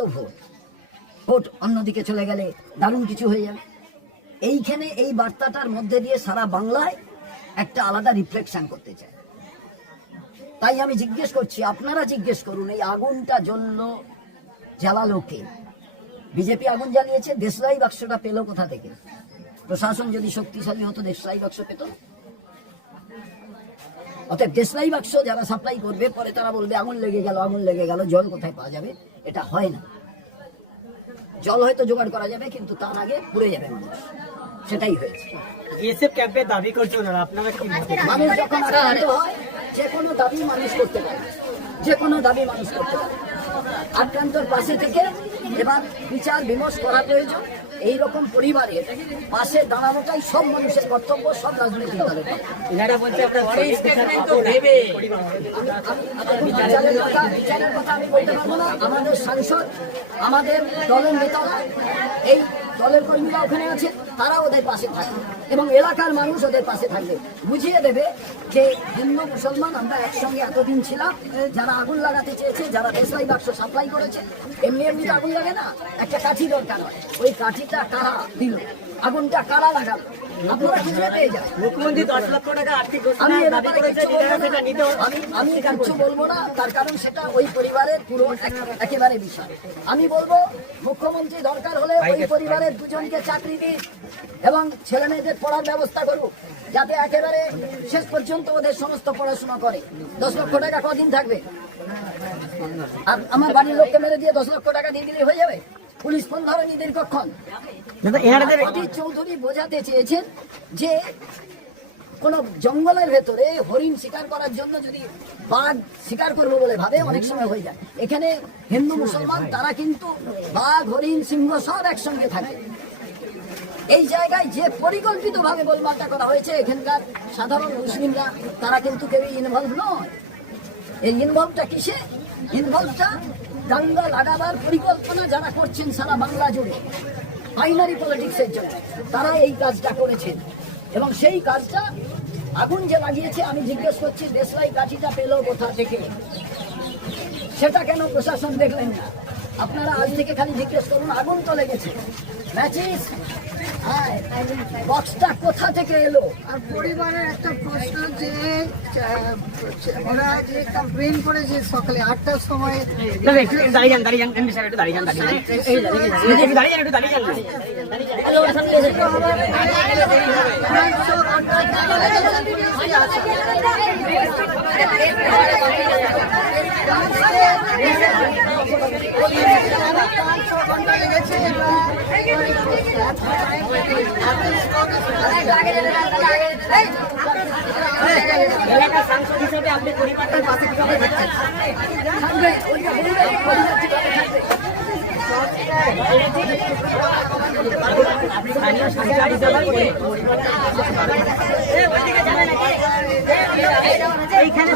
তো ভোট অন্যদিকে চলে গেলে দারুণ কিছু হয়ে যাবে। এইখানে এই বার্তাটার মধ্যে দিয়ে সারা বাংলায় একটা আলাদা রিফ্লেকশন করতে চায়। তাই আমি জিজ্ঞেস করছি, আপনারা জিজ্ঞেস করুন, এই আগুনটা জ্বালালো কে? বিজেপি আগুন জ্বালিয়েছে। দেশলাই বাক্সটা পেল কোথা থেকে? প্রশাসন যদি শক্তিশালী হতো দেশলাই বাক্স পেত। অর্থাৎ দেশলাই বাক্স যারা সাপ্লাই করবে, পরে তারা বলবে আগুন লেগে গেল, জল কোথায় পাওয়া যাবে? এটা হয় না। জল হয়তো জোগাড় করা যাবে, কিন্তু তার আগে পুড়ে যাবে মানুষ। সেটাই হয়েছে। এসএফ ক্যাম্পে দাবি করছেন আপনারা কি? মানুষ যখন আক্রান্ত হয়, যে কোনো দাবি মানুষ করতে পারে, আক্রান্তর পাশে থেকে এবার বিচার বিমর্শ করা প্রয়োজন। এইরকম পরিবারের পাশে দাঁড়ানোটাই সব মানুষের কর্তব্য, সব রাজনৈতিক দলের। বিচারের কথা আমি বলতে পারবো না। আমাদের সাংসদ, আমাদের দলের নেতারা, এই দলের কর্মীরা ওখানে আছে, তারা ওদের পাশে থাকবে এবং এলাকার মানুষ ওদের পাশে থাকবে, বুঝিয়ে দেবে যে হিন্দু মুসলমান আমরা একসঙ্গে এতদিন ছিলাম। যারা আগুন লাগাতে চেয়েছে, যারা দেশলাই বাক্স সাপ্লাই করেছে, এমনি আগুন লাগে না, একটা কাঠি দরকার হয়। ওই কাঠিটা কারা দিল, আগুনটা কারা লাগালো, আপনারা খুঁজে পেয়ে যান। মুখ্যমন্ত্রী 10 লক্ষ টাকা আর্থিক আমি কিছু বলবো না, তার কারণ সেটা ওই পরিবারের পুরো একেবারে বিষয়। আমি বলবো মুখ্যমন্ত্রী দরকার হলে ওই পরিবারের দুজনকে চাকরি দিন এবং ছেলে মেয়েদের পড়ার ব্যবস্থা করুক, যাতে একেবারে শেষ পর্যন্ত ওদের সমস্ত পড়াশোনা করে। 10 লক্ষ টাকা কদিন থাকবে? আর আমার বাড়ির লোককে মেরে দিয়ে 10 লক্ষ টাকা দিয়ে দিলে হয়ে যাবে? পুলিশ ফোন ধরেনি দীর্ঘক্ষণ। চৌধুরী বোঝাতে চেয়েছেন যে কোন জঙ্গলের ভেতরে হরিণ শিকার করার জন্য যদি বাঘ শিকার করবো বলে ভাবে, অনেক সময় হয়ে যায়। এখানে হিন্দু মুসলমান তারা কিন্তু বাঘ, হরিণ, সিংহ সব একসঙ্গে থাকে। এই জায়গায় যে পরিকল্পিত ভাবে গোলমালটা করা হয়েছে, এখানকার সাধারণ মুসলিমরা তারা কিন্তু কেউই ইনভলভ নয়। এই ইনভলভটা কিসে? ইনভলভটা দাঙ্গা লাগাবার পরিকল্পনা যারা করছেন সারা বাংলা জুড়ে, বাইনারি পলিটিক্সের জন্য, তারা এই কাজটা করেছেন। এবং সেই কাজটা আগুন যে লাগিয়েছে, আমি জিজ্ঞেস করছি দেশলাই কাঠিটা পেল কোথা থেকে? সেটা কেন প্রশাসন দেখলেন না? আপনারা আজ থেকে খালি জিজ্ঞেস করুন, আগুন তো লেগেছে, ম্যাচিস, বক্সটা কোথা থেকে এলো? আর পরিবারের একটা প্রশ্ন, যে ওরা যে কমপ্লেন করেছে সকালে 8টার সময়, এলাকার সাংসদ হিসেবে আপনি পরিবারটার পাশে কিভাবে থাকছেন? এইখানে